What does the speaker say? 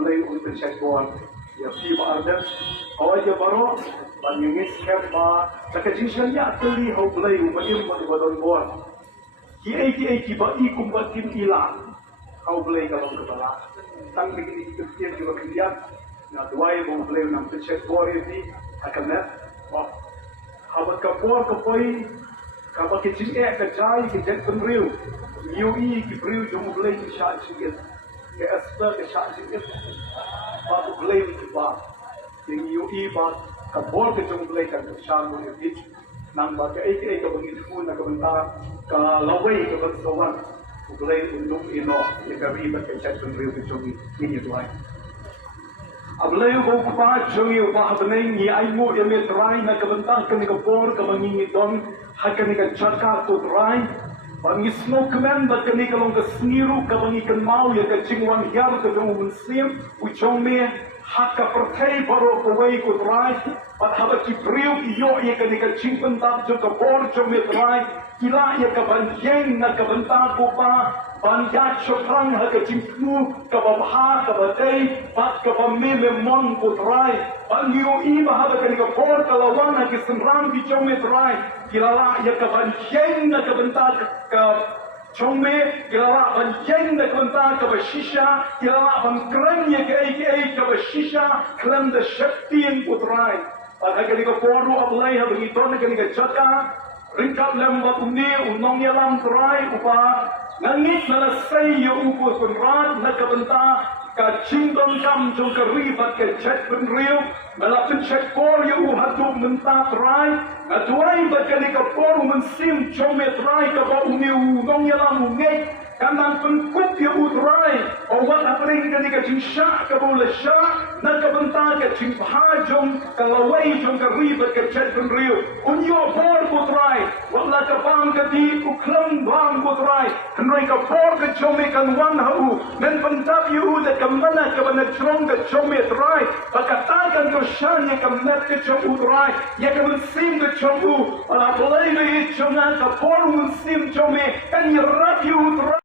boleh untuk cekbon ya pi ba ada oh ya baro ban ngis kem ba takajin ya tuli ho boleh ubadim ba bodon bon ki ba i kum ba tim ila ho boleh kalau kebala tang begini kita juga kerja na duai bo boleh nam cekbon ini akan net ba habat kapor kapoi kapag kicin kajai kijet penriu yui ki priu jom boleh shot sikit ke asper ke shot sikit ba boleh ba yang yui ba kapor ke jom boleh kan shot mo ni nang ba ke ka bangit fu na ka banta ka lawai ka bansawan boleh untuk ino ya ka ri ba ke chat penriu ke jom ni tuai ablay ko pa jogi pa habneng ni ai mo ya me try na ka banta ka ni kapor ka mangingi don hakan ni ka chaka to try Bangi smoke man ba kani kalong ka sniru ka bangi kan mau ya ka chingwan yar ka dong un sim u chome hakka perthai baro ko wei ko trai pat haba ki priu ki yo ya kani ka chingpan tap jo ka por chome trai kila ya ka ban yeng na ka ban ta ko pa ban ya chokrang ha ka chingnu ka ba bha ka ba dei pat ka ba me mon ko trai ban yo I ba haba kani ka por ka lawan ha ki semrang ki chome trai kilala ya ka ban yeng na ka ban ta ka chome kilala ban yeng na ka ban ta ka ba shisha kilala ban krang ya ka ba shisha klam da shaktin ko trai pat ha kani ka poru ablai ha bagi ton kani ka chaka ringkap lem ba umni unong ya lam trai upa nangit na say ya upo sunrat na ka ban ta ka chingdom kam jong ka ribat ka chat ben riu malapin chat por ya u hatu menta trai atuai ba ka ni ka por men sim chome trai ka ba uni u nong ya lam ngai kanang pen kup ya u trai o wat apring ka ni ka ching sha ka bo la sha na ka benta ka ching pha jong ka lawai jong ka ribat ka chat ben riu un yo por ko trai wala ka bang ka di ku klang bang ko trai kanoi ka por ka chome kan wan hu men pentap yu da kamana ka ban chong ka chome trai pakatakan ko shan ya kamat ka chong trai ya ka mun sim ka chong u ala bolai ni chong ka por mun sim chome kan ya rap yu trai